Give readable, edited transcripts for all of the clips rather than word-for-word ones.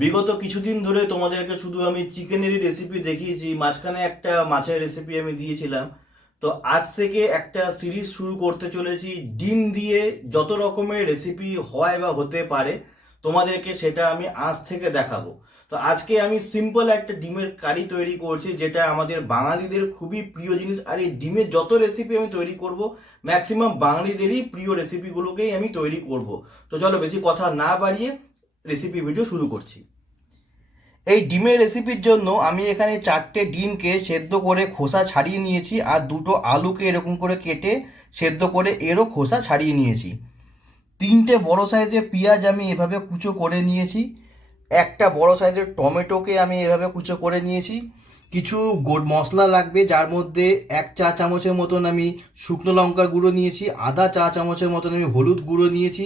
বিগত কিছুদিন ধরে তোমাদেরকে শুধু আমি চিকেনেরই রেসিপি দেখিয়েছি, মাঝখানে একটা মাছের রেসিপি আমি দিয়েছিলাম। তো আজ থেকে একটা সিরিজ শুরু করতে চলেছি, ডিম দিয়ে যত রকমের রেসিপি হয় বা হতে পারে তোমাদেরকে সেটা আমি আজ থেকে দেখাবো। তো আজকে আমি সিম্পল একটা ডিমের কারি তৈরি করছি, যেটা আমাদের বাঙালিদের খুবই প্রিয় জিনিস। আর এই ডিমের যত রেসিপি আমি তৈরি করব, ম্যাক্সিমাম বাঙালিদেরই প্রিয় রেসিপিগুলোকেই আমি তৈরি করব। তো চলো বেশি কথা না বাড়িয়ে রেসিপি ভিডিও শুরু করছি। এই ডিমের রেসিপির জন্য আমি এখানে 4টে ডিমকে সেদ্ধ করে খোসা ছাড়িয়ে নিয়েছি, আর 2টো আলুকে এরকম করে কেটে সেদ্ধ করে এরও খোসা ছাড়িয়ে নিয়েছি। 3টে বড় সাইজের পেঁয়াজ আমি এভাবে কুচো করে নিয়েছি। একটা বড় সাইজের টমেটোকে আমি এভাবে কুচো করে নিয়েছি। কিছু মশলা লাগবে, যার মধ্যে 1 চা চামচের মতন আমি শুকনো লঙ্কার গুঁড়ো নিয়েছি, আধা চা চামচের মতন আমি হলুদ গুঁড়ো নিয়েছি,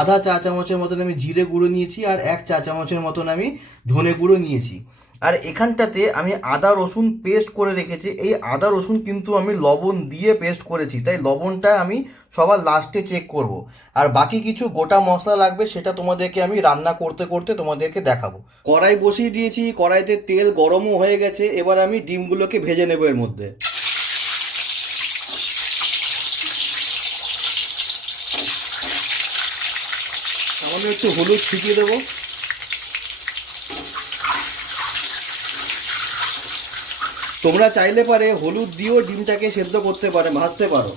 আধা চা চামচের মতন আমি জিরে গুঁড়ো নিয়েছি, আর 1 চা চামচের মতন আমি ধনে গুঁড়ো নিয়েছি। আর এখানটাতে আমি আদা রসুন পেস্ট করে রেখেছি। এই আদা রসুন কিন্তু আমি লবণ দিয়ে পেস্ট করেছি, তাই লবণটা আমি সবার লাস্টে চেক করব। আর বাকি কিছু গোটা মশলা লাগবে, সেটা তোমাদেরকে আমি রান্না করতে করতে তোমাদেরকে দেখাবো। কড়াই বসিয়ে দিয়েছি, কড়াইতে তেল গরমও হয়ে গেছে। এবার আমি ডিমগুলোকে ভেজে নেবো এর মধ্যে। সামান্য একটু হলুদ ছিটিয়ে দেবো। তোমরা চাইলে পারে হলুদ দিয়েও ডিমটাকে সেদ্ধ করতে পারে, ভাজতে পারো।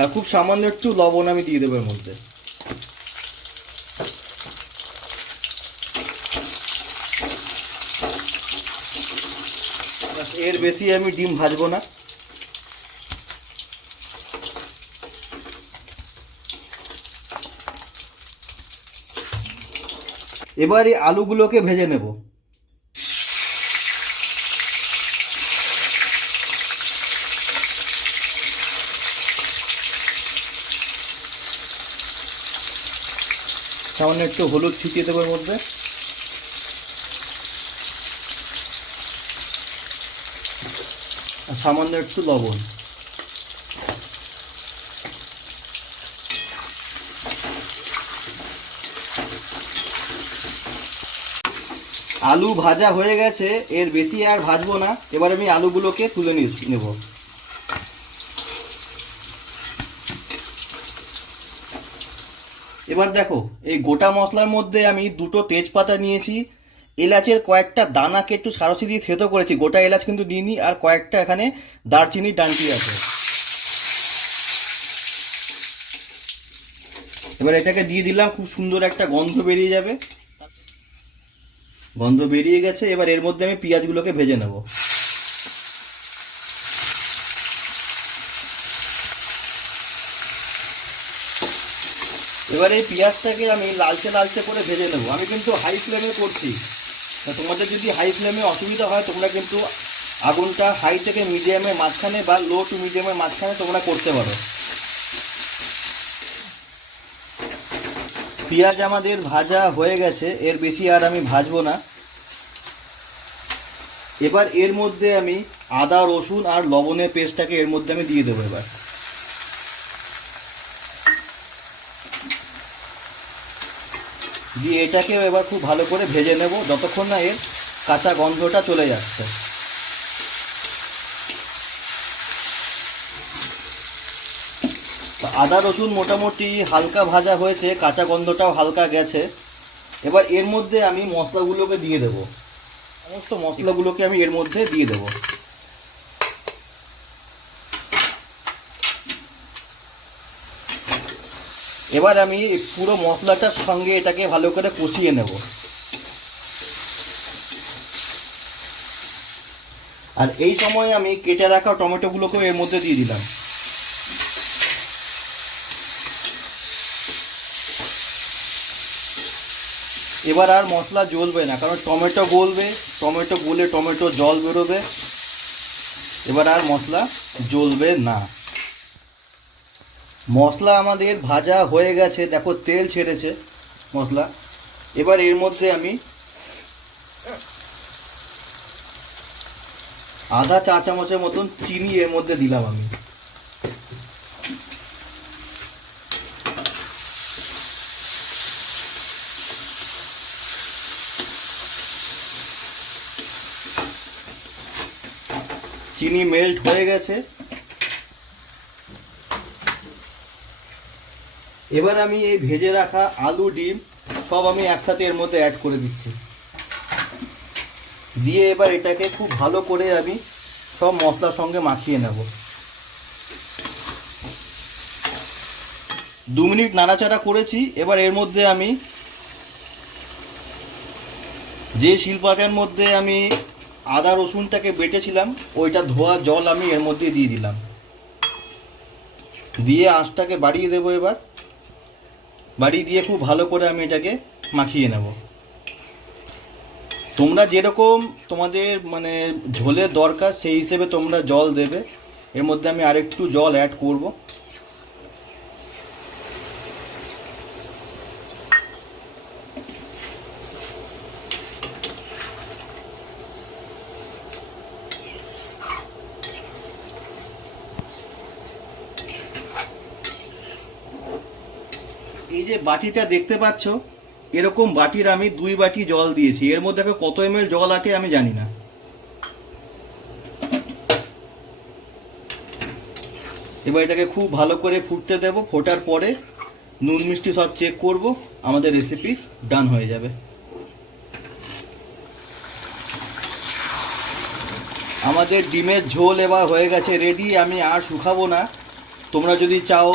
আর খুব সামান্য একটু লবণ আমি দিয়ে দেবো এর মধ্যে। এর বেশি আমি ডিম ভাজবো না। এবার এই আলুগুলোকে ভেজে নেব। সামান্য একটু হলুদ ছিটিয়ে দেবো এর মধ্যে। আর সামান্য একটু লবণ। আলু ভাজা হয়ে গেছে, এর বেশি আর ভাজবো না। এবার আমি আলুগুলোকে তুলে নেব। এবার দেখো, এই গোটা মশলার মধ্যে আমি 2টো তেজপাতা নিয়েছি, এলাচের কয়েকটা দানাকে একটু সারসি দিয়ে থেতো করেছি, গোটা এলাচ কিন্তু দিইনি, আর কয়েকটা এখানে দারচিনির ডান্টি আছে। এবার এটাকে দিয়ে দিলাম, খুব সুন্দর একটা গন্ধ বেরিয়ে যাবে। গন্ধ বেরিয়ে গেছে, এবার এর মধ্যে আমি পেঁয়াজগুলোকে ভেজে নেব। এবার এই পেঁয়াজটাকে আমি লালচে লালচে করে ভেজে নেব। আমি কিন্তু হাই ফ্লেমে করছি। তোমাদের যদি হাই ফ্লেমে অসুবিধা হয়, তোমরা কিন্তু আগুনটা হাই থেকে মিডিয়ামের মাঝখানে বা লো টু মিডিয়ামের মাঝখানে তোমরা করতে পারো। পেঁয়াজ আমাদের ভাজা হয়ে গেছে, এর বেশি আর আমি ভাজবো না। এবার এর মধ্যে আমি আদা রসুন আর লবণের পেস্টটাকে এর মধ্যে আমি দিয়ে দেবো। এবার দিয়ে এটাকেও এবার খুব ভালো করে ভেজে নেব, যতক্ষণ না এর কাঁচা গন্ধটা চলে যাচ্ছে। আদা রসুন মোটামুটি হালকা ভাজা হয়েছে, কাঁচা গন্ধটাও হালকা গেছে। এবার এর মধ্যে আমি মশলাগুলোকে দিয়ে দেবো। সমস্ত মশলাগুলোকে আমি এর মধ্যে দিয়ে দেবো। এবার আমি পুরো মশলাটার সঙ্গে এটাকে ভালো করে কষিয়ে নেব। আর এই সময় আমি কেটে রাখা টমেটোগুলোকেও এর মধ্যে দিয়ে দিলাম। এবার আর মশলা জ্বলবে না, কারণ টমেটো গলবে, টমেটো গলে টমেটো জল বেরোবে। এবার আর মশলা জ্বলবে না। মশলা আমাদের ভাজা হয়ে গেছে, দেখো তেল ছেড়েছে মশলা। এবার এর মধ্যে আমি আধা চা চামচের মতন চিনি এর মধ্যে দিলাম আমি। চিনি মেল্ট হয়ে গেছে। এবার আমি এই ভেজে রাখা আলু ডিম সব আমি একসাথে এর মধ্যে অ্যাড করে দিচ্ছি। দিয়ে এবার এটাকে খুব ভালো করে আমি সব মশলার সঙ্গে মাখিয়ে নেব। 2 মিনিট নাড়াচাড়া করেছি। এবার এর মধ্যে আমি যে শিলপাটার মধ্যে আমি আদা রসুনটাকে বেটেছিলাম ওইটা ধোয়া জল আমি এর মধ্যে দিয়ে দিলাম। দিয়ে আঁচটাকে বাড়িয়ে দেবো। এবার বাড়িয়ে দিয়ে খুব ভালো করে আমি এটাকে মাখিয়ে নেব। তোমরা যেরকম তোমাদের মানে ঝোলের দরকার সেই হিসেবে তোমরা জল দেবে। এর মধ্যে আমি আরেকটু জল অ্যাড করব। এই যে বাটিটা দেখতে পাচ্ছ, এরকম বাটির আমি 2 বাটি জল দিয়েছি। এর মধ্যে কত ml জল আছে আমি জানি না। এবার এটাকে খুব ভালো করে ফুটতে দেব। ফোটার পরে নুন মিষ্টি সব চেক করব, আমাদের রেসিপি ডান হয়ে যাবে। আমাদের ডিমের ঝোল এবার হয়ে গেছে রেডি। আমি আর শুকাবো না। তোমরা যদি চাও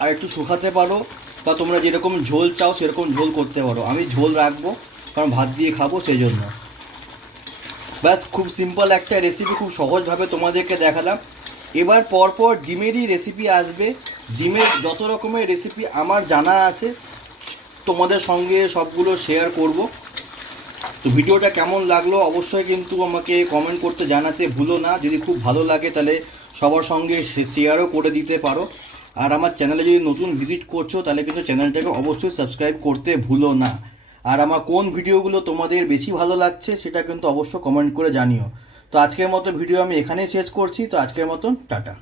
আর একটু শুকাতে পারো, বা তোমরা যেরকম ঝোল চাও সেরকম ঝোল করতে পারো। আমি ঝোল রাখবো কারণ ভাত দিয়ে খাবো সেই জন্য। ব্যাস, খুব সিম্পল একটা রেসিপি, খুব সহজভাবে তোমাদেরকে দেখালাম। এবার পরপর ডিমেরই রেসিপি আসবে। ডিমের যত রকমের রেসিপি আমার জানা আছে তোমাদের সঙ্গে সবগুলো শেয়ার করব। তো ভিডিওটা কেমন লাগলো অবশ্যই কিন্তু আমাকে কমেন্ট করতে জানাতে ভুলো না। যদি খুব ভালো লাগে তাহলে সবার সঙ্গে শেয়ারও করে দিতে পারো। আর আমার চ্যানেলে যদি নতুন ভিজিট করছো তাহলে কিন্তু চ্যানেলটাকে অবশ্যই সাবস্ক্রাইব করতে ভুলো না। আর আমার কোন ভিডিওগুলো তোমাদের বেশি ভালো লাগছে সেটা কিন্তু অবশ্যই কমেন্ট করে জানিও। তো আজকের মতো ভিডিও আমি এখানেই শেষ করছি। তো আজকের মতন টাটা।